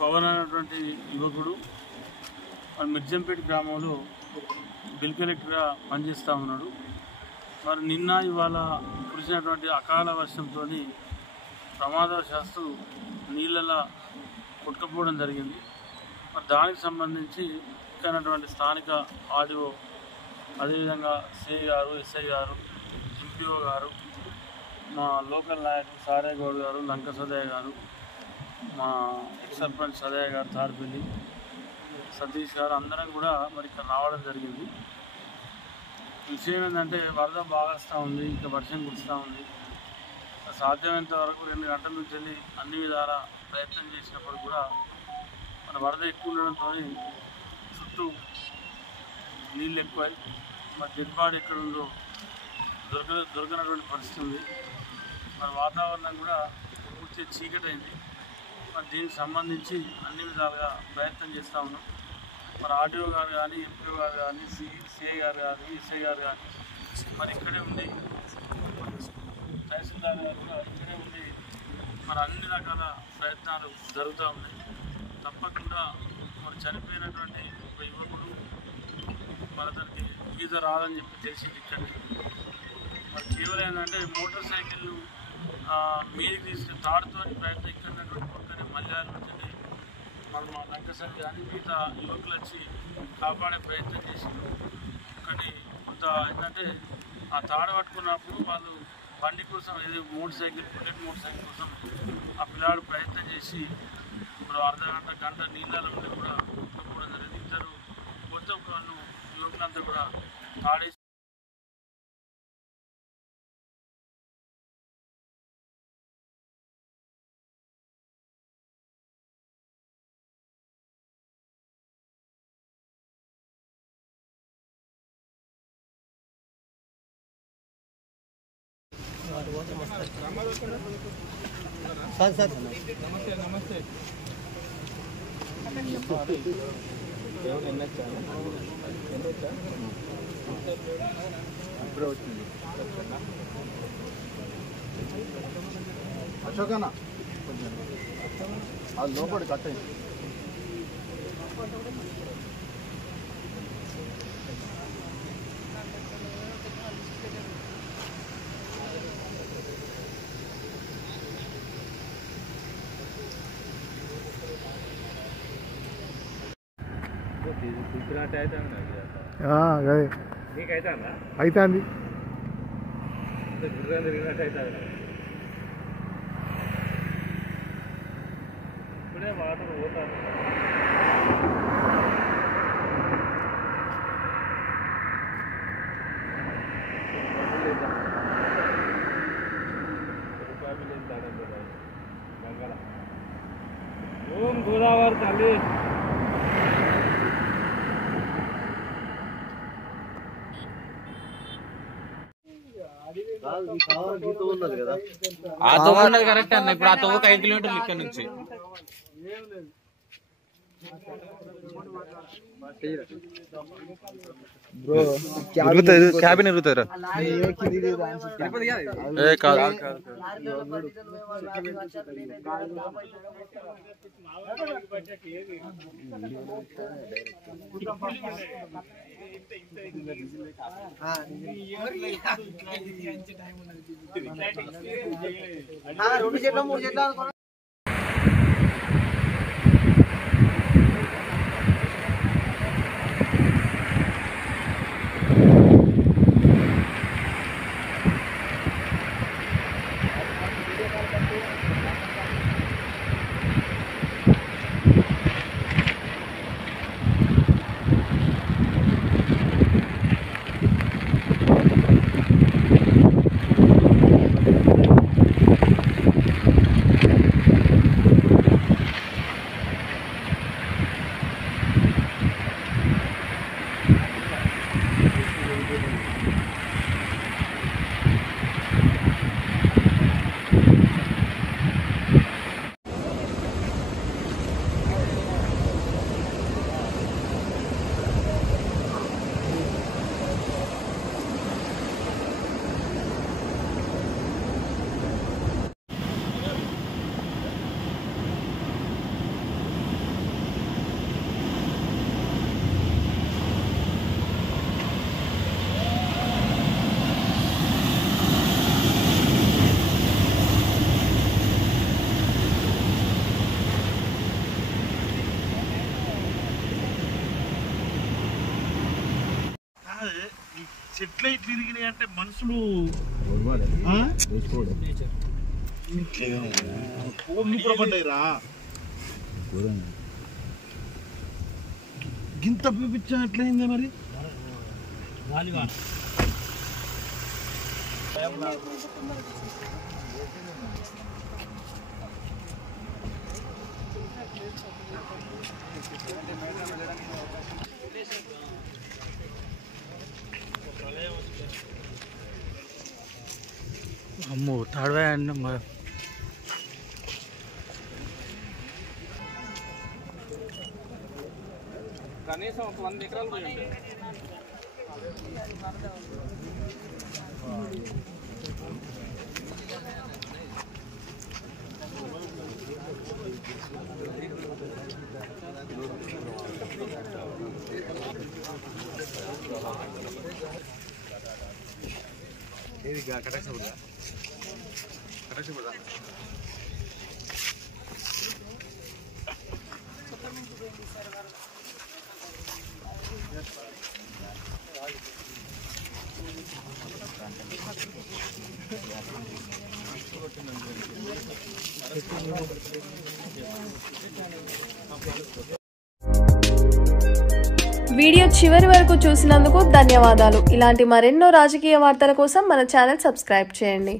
పవన్ అనేటువంటి యువకుడు మిర్జంపేట గ్రామంలో బిల్ కలెక్టర్గా పనిచేస్తూ ఉన్నాడు. మరి నిన్న ఇవాళ కురిసినటువంటి అకాల వర్షంతో ప్రమాదవశాత్తు నీళ్ళలా కొట్టుకుపోవడం జరిగింది. మరి దానికి సంబంధించి ఇక్కడటువంటి స్థానిక ఆర్డీఓ, అదేవిధంగా సిఐ గారు, ఎస్ఐ గారు, ఎంపీఓ గారు, మా లోకల్ నాయకులు సారయ్య గౌడ్ గారు, లంక సదయ్య గారు, మా ఎక్స్ సర్పంచ్ సదయ్య గారు, తాడిపల్లి సతీష్ గారు అందరం కూడా మరి ఇక్కడ రావడం జరిగింది. విషయం ఏంటంటే వరద బాగా వస్తూ ఉంది, ఇంకా వర్షం కురుస్తూ ఉంది. సాధ్యమైనంత వరకు 2 గంటల నుంచి వెళ్ళి అన్ని విధాల ప్రయత్నం చేసినప్పుడు కూడా మన వరద ఎక్కువ ఉండడంతో చుట్టూ నీళ్ళు ఎక్కువై మరి డెడ్ బాడీ ఎక్కడ ఉందో దొరకనటువంటి పరిస్థితి ఉంది. మరి వాతావరణం కూడా పూర్తి చీకటైంది. మరి దీనికి సంబంధించి అన్ని విధాలుగా ప్రయత్నం చేస్తూ ఉన్నాం. మరి ఆర్డీఓ గారు కానీ, ఎంపీఓ గారు కానీ, సిఐ గారు కానీ, ఎస్ఐ గారు కానీ మరి ఇక్కడే ఉండి, తహసీల్దార్ గారు కూడా ఇక్కడే ఉండి మరి అన్ని రకాల ప్రయత్నాలు జరుగుతూ ఉన్నాయి. తప్పకుండా మరి చనిపోయినటువంటి ఒక యువకుడు మరి అతనికి ఈత రాదని చెప్పి తెలిసింది ఇక్కడికి. మరి కేవలం ఏంటంటే మోటార్ సైకిళ్ళు మీదికి తీసుకుని తాడుతో ప్రయత్నం ఇక్కడ పక్కనే మల్యాల నుంచి మరి మా లంకసారి కానీ మిగతా యువకులు వచ్చి కాపాడే ప్రయత్నం చేసింది. కానీ కొంత ఏంటంటే ఆ తాడు పట్టుకున్నప్పుడు వాళ్ళు బండి కోసం, ఏది బుల్లెట్ మోటార్ సైకిల్ కోసం ఆ పిల్లాడు ప్రయత్నం చేసి ఇప్పుడు గంట నీళ్ళలో ఉండి కూడా కొట్టుకోవడం జరిగింది. ఇద్దరు మొత్తం వాళ్ళు యువకులంతా కూడా తాడేసి సార్ నమస్తే ఇప్పుడే వచ్చింది అశోకన్న అది లోపలి కట్టండి. అవుతుంది ఇప్పుడే వాటర్ పోతాను. ఓం గోదావరి తల్లి. ఆ తవ్వ ఉన్నది కరెక్ట్ అన్న. ఇప్పుడు ఆ తవ్వకు 5 కిలోమీటర్లు ఇక్కడ నుంచి. క్యాబిన్ ఎరుగుతారా రెండు చెట్లు 3 చెట్లు చెట్లే ఇట్లా ఇరిగినాయి అంటే మనుషులు కూడా పడ్డాయి రా గింత పిచ్చా ఎట్లయిందా మరి అమ్మో తాడవా అన్న కనీసం 100 ఎకరాలు పోయింది. వీడియో చివరి వరకు చూసినందుకు ధన్యవాదాలు. ఇలాంటి మరెన్నో రాజకీయ వార్తల కోసం మన ఛానల్ సబ్స్క్రైబ్ చేయండి.